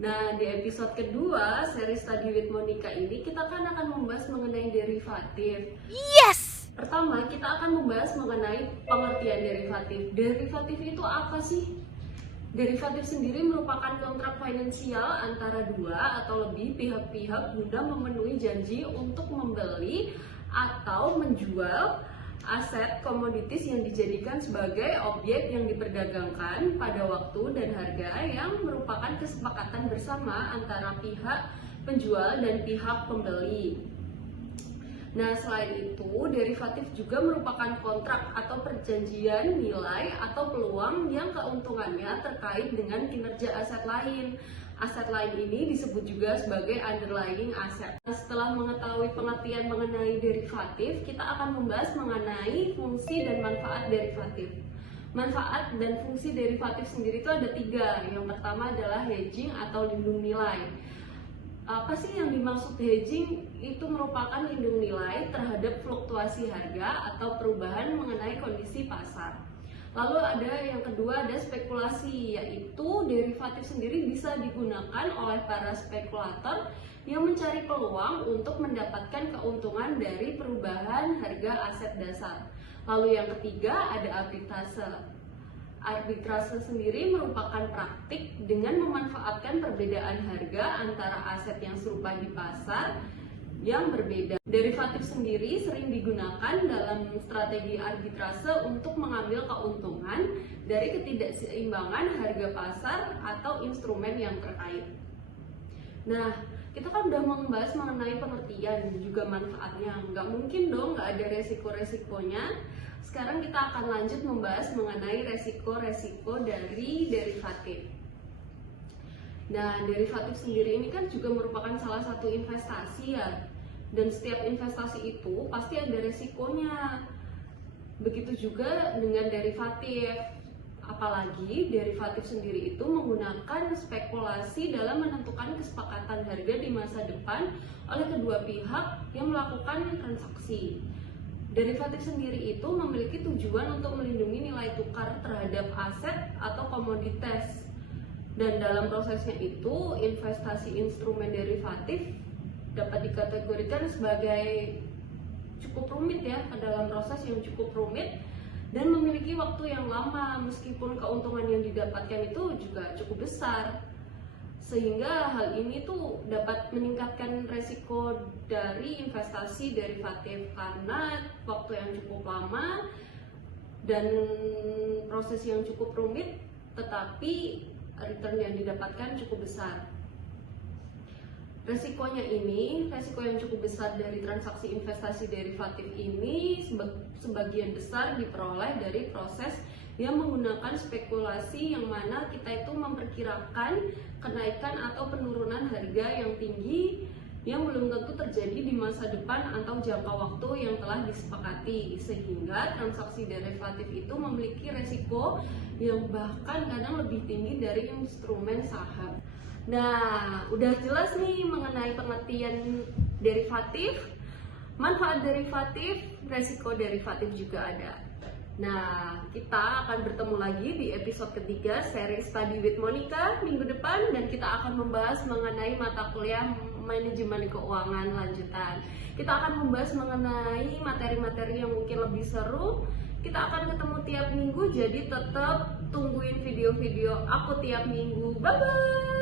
Nah, di episode kedua seri Study with Monica ini kita akan membahas mengenai derivatif. Yes! Pertama, kita akan membahas mengenai pengertian derivatif. Derivatif itu apa sih? Derivatif sendiri merupakan kontrak finansial antara dua atau lebih pihak-pihak guna memenuhi janji untuk membeli atau menjual aset komoditis yang dijadikan sebagai objek yang diperdagangkan pada waktu dan harga yang merupakan kesepakatan bersama antara pihak penjual dan pihak pembeli. Nah, selain itu, derivatif juga merupakan kontrak atau perjanjian nilai atau peluang yang keuntungannya terkait dengan kinerja aset lain. Aset lain ini disebut juga sebagai underlying asset. Nah, setelah mengetahui pengertian mengenai derivatif, kita akan membahas mengenai fungsi dan manfaat derivatif. Manfaat dan fungsi derivatif sendiri itu ada tiga. Yang pertama adalah hedging atau lindung nilai. Apa sih yang dimaksud hedging? Itu merupakan lindung nilai terhadap fluktuasi harga atau perubahan mengenai kondisi pasar. Lalu ada yang kedua, ada spekulasi, yaitu derivatif sendiri bisa digunakan oleh para spekulator yang mencari peluang untuk mendapatkan keuntungan dari perubahan harga aset dasar. Lalu yang ketiga ada arbitrase. Arbitrase sendiri merupakan praktik dengan memanfaatkan perbedaan harga antara aset yang serupa di pasar yang berbeda. Derivatif sendiri sering digunakan dalam strategi arbitrase untuk mengambil keuntungan dari ketidakseimbangan harga pasar atau instrumen yang terkait. Nah, kita kan udah membahas mengenai pengertian dan juga manfaatnya. Nggak mungkin dong nggak ada resiko-resikonya. Sekarang kita akan lanjut membahas mengenai resiko-resiko dari derivatif. Nah, derivatif sendiri ini kan juga merupakan salah satu investasi ya. Dan setiap investasi itu pasti ada resikonya. Begitu juga dengan derivatif. Apalagi derivatif sendiri itu menggunakan spekulasi dalam menentukan kesepakatan harga di masa depan oleh kedua pihak yang melakukan transaksi. Derivatif sendiri itu memiliki tujuan untuk melindungi nilai tukar terhadap aset atau komoditas. Dan dalam prosesnya itu, investasi instrumen derivatif dapat dikategorikan sebagai cukup rumit ya, dalam proses yang cukup rumit dan memiliki waktu yang lama, meskipun keuntungan yang didapatkan itu juga cukup besar. Sehingga hal ini tuh dapat meningkatkan resiko dari investasi derivatif karena waktu yang cukup lama dan proses yang cukup rumit, tetapi return yang didapatkan cukup besar. Resiko yang cukup besar dari transaksi investasi derivatif ini sebagian besar diperoleh dari proses yang menggunakan spekulasi, yang mana kita itu memperkirakan kenaikan atau penurunan harga yang tinggi yang belum tentu terjadi di masa depan atau jangka waktu yang telah disepakati, sehingga transaksi derivatif itu memiliki resiko yang bahkan kadang lebih tinggi dari instrumen saham. Nah, udah jelas nih mengenai pengertian derivatif, manfaat derivatif, resiko derivatif juga ada. Nah, kita akan bertemu lagi di episode ketiga seri Study with Monica minggu depan, dan kita akan membahas mengenai mata kuliah manajemen keuangan lanjutan. Kita akan membahas mengenai materi-materi yang mungkin lebih seru. Kita akan ketemu tiap minggu, jadi tetap tungguin video-video aku tiap minggu. Bye-bye!